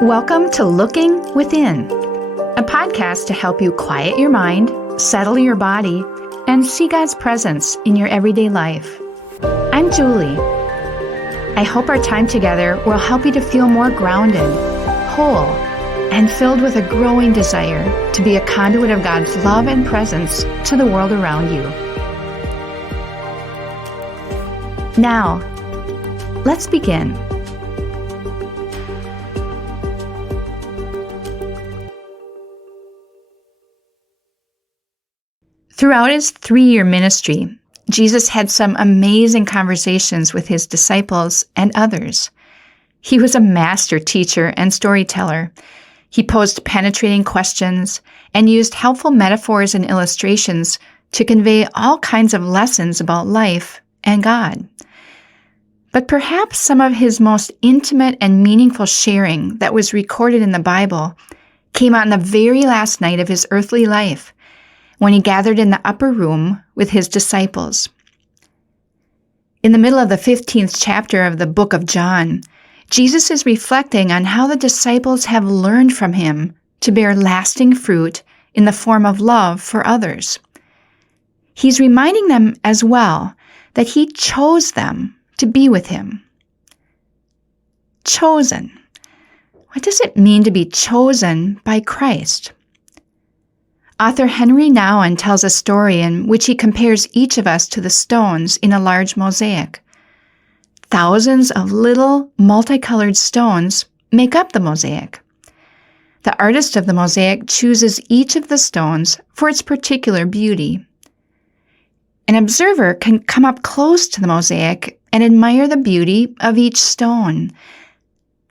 Welcome to Looking Within, a podcast to help you quiet your mind, settle your body, and see God's presence in your everyday life. I'm Julie. I hope our time together will help you to feel more grounded, whole, and filled with a growing desire to be a conduit of God's love and presence to the world around you. Now, let's begin. Throughout his 3-year ministry, Jesus had some amazing conversations with his disciples and others. He was a master teacher and storyteller. He posed penetrating questions and used helpful metaphors and illustrations to convey all kinds of lessons about life and God. But perhaps some of his most intimate and meaningful sharing that was recorded in the Bible came on the very last night of his earthly life, when he gathered in the upper room with his disciples. In the middle of the 15th chapter of the book of John, Jesus is reflecting on how the disciples have learned from him to bear lasting fruit in the form of love for others. He's reminding them as well that he chose them to be with him. Chosen. What does it mean to be chosen by Christ? Author Henry Nouwen tells a story in which he compares each of us to the stones in a large mosaic. Thousands of little, multicolored stones make up the mosaic. The artist of the mosaic chooses each of the stones for its particular beauty. An observer can come up close to the mosaic and admire the beauty of each stone.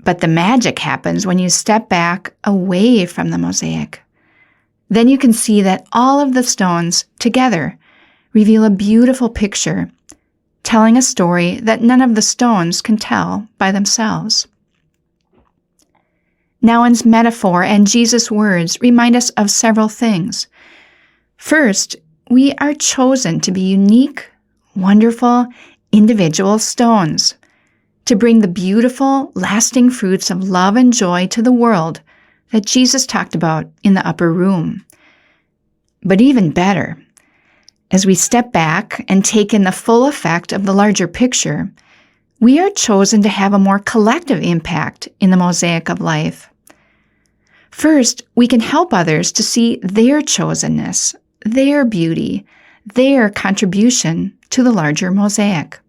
But the magic happens when you step back away from the mosaic. Then you can see that all of the stones together reveal a beautiful picture, telling a story that none of the stones can tell by themselves. Nouwen's metaphor and Jesus' words remind us of several things. First, we are chosen to be unique, wonderful, individual stones, to bring the beautiful, lasting fruits of love and joy to the world that Jesus talked about in the upper room. But even better, as we step back and take in the full effect of the larger picture, we are chosen to have a more collective impact in the mosaic of life. First, we can help others to see their chosenness, their beauty, their contribution to the larger mosaic.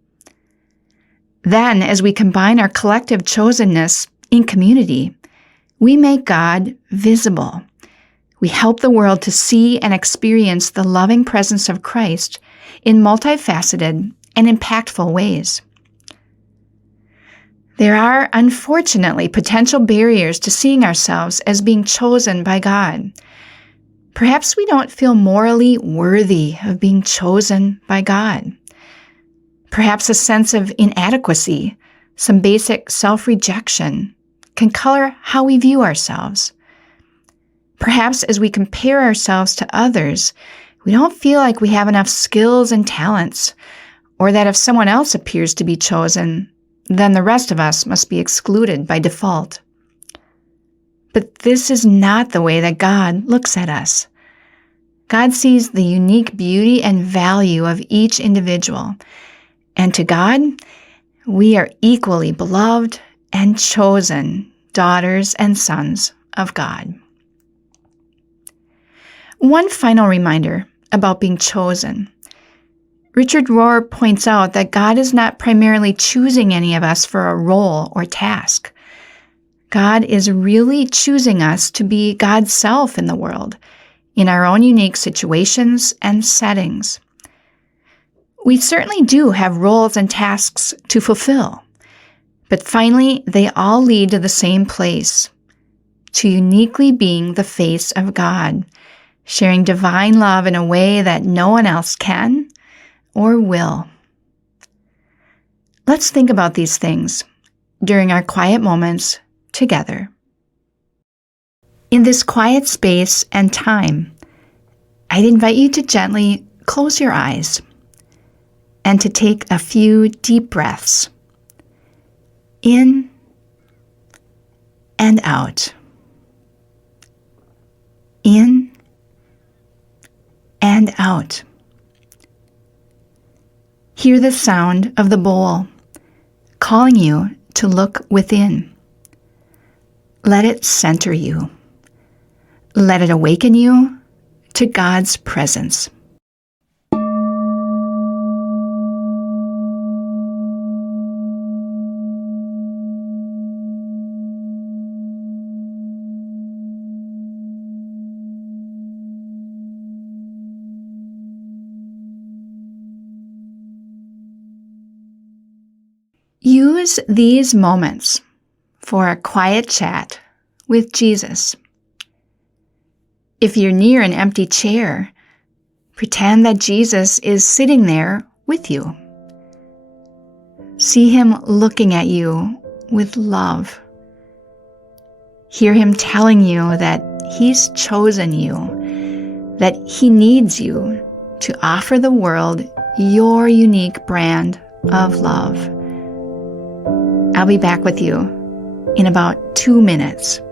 Then, as we combine our collective chosenness in community, we make God visible. We help the world to see and experience the loving presence of Christ in multifaceted and impactful ways. There are, unfortunately, potential barriers to seeing ourselves as being chosen by God. Perhaps we don't feel morally worthy of being chosen by God. Perhaps a sense of inadequacy, some basic self-rejection, can color how we view ourselves. Perhaps as we compare ourselves to others, we don't feel like we have enough skills and talents, or that if someone else appears to be chosen, then the rest of us must be excluded by default. But this is not the way that God looks at us. God sees the unique beauty and value of each individual, and to God, we are equally beloved and chosen daughters and sons of God. One final reminder about being chosen. Richard Rohr points out that God is not primarily choosing any of us for a role or task. God is really choosing us to be God's self in the world, in our own unique situations and settings. We certainly do have roles and tasks to fulfill. But finally, they all lead to the same place, to uniquely being the face of God, sharing divine love in a way that no one else can or will. Let's think about these things during our quiet moments together. In this quiet space and time, I'd invite you to gently close your eyes and to take a few deep breaths. In and out. In and out. Hear the sound of the bowl, calling you to look within. Let it center you. Let it awaken you to God's presence. Use these moments for a quiet chat with Jesus. If you're near an empty chair, pretend that Jesus is sitting there with you. See him looking at you with love. Hear him telling you that he's chosen you, that he needs you to offer the world your unique brand of love. I'll be back with you in about 2 minutes.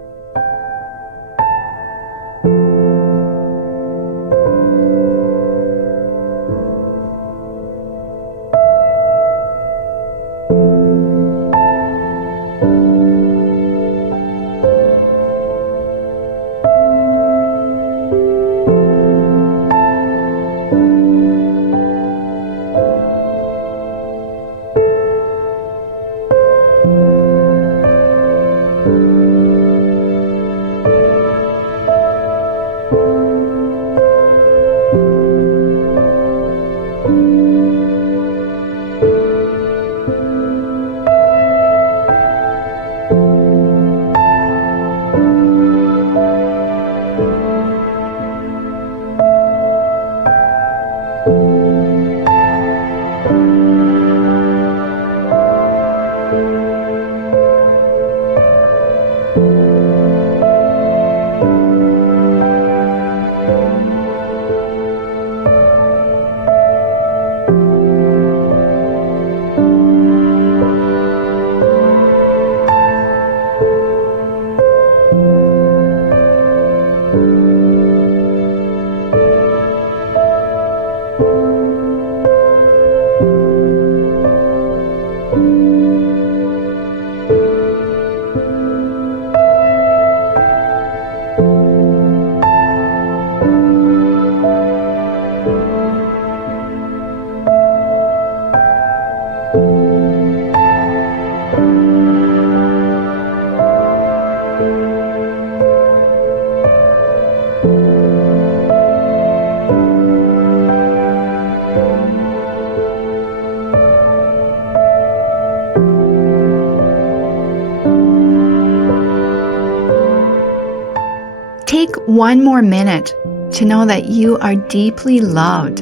Take one more minute to know that you are deeply loved,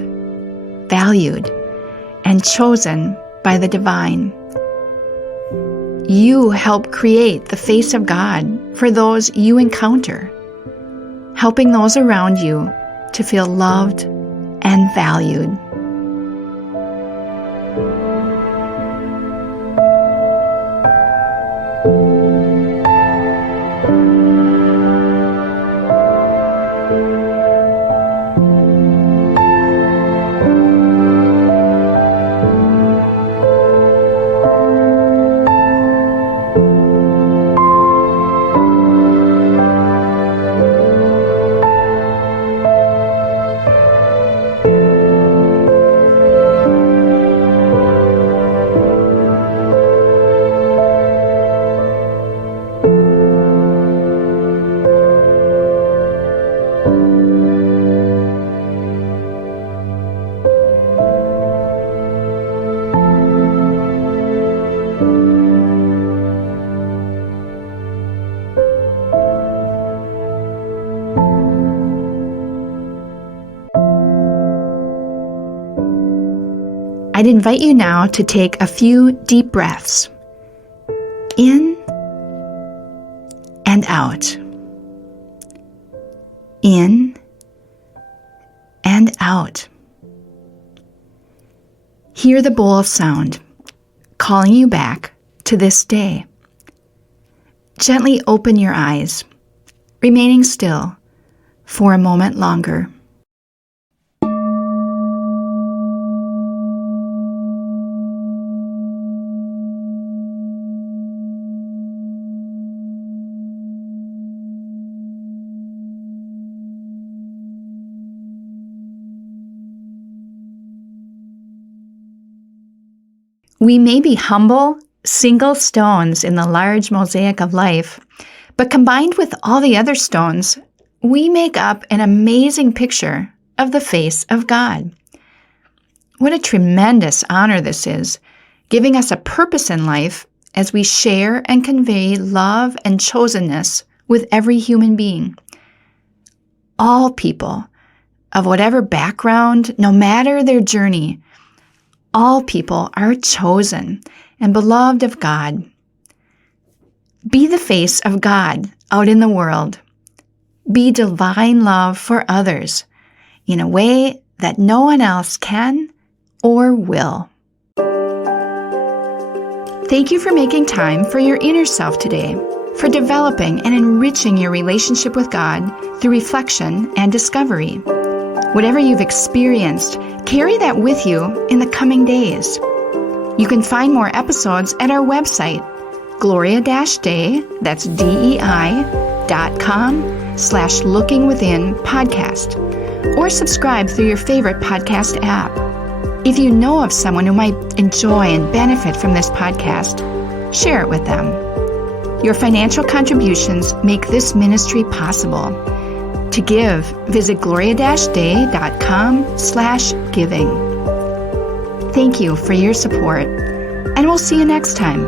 valued, and chosen by the divine. You help create the face of God for those you encounter, helping those around you to feel loved and valued. I'd invite you now to take a few deep breaths in and out. In and out. Hear the bowl sound, calling you back to this day. Gently open your eyes, remaining still for a moment longer. We may be humble, single stones in the large mosaic of life, but combined with all the other stones, we make up an amazing picture of the face of God. What a tremendous honor this is, giving us a purpose in life as we share and convey love and chosenness with every human being. All people, of whatever background, no matter their journey, all people are chosen and beloved of God. Be the face of God out in the world. Be divine love for others in a way that no one else can or will. Thank you for making time for your inner self today, for developing and enriching your relationship with God through reflection and discovery. Whatever you've experienced, carry that with you in the coming days. You can find more episodes at our website, Gloria-Day, that's DEI.com/lookingwithin-podcast, or subscribe through your favorite podcast app. If you know of someone who might enjoy and benefit from this podcast, share it with them. Your financial contributions make this ministry possible. To give, visit gloria-day.com/giving. Thank you for your support, and we'll see you next time.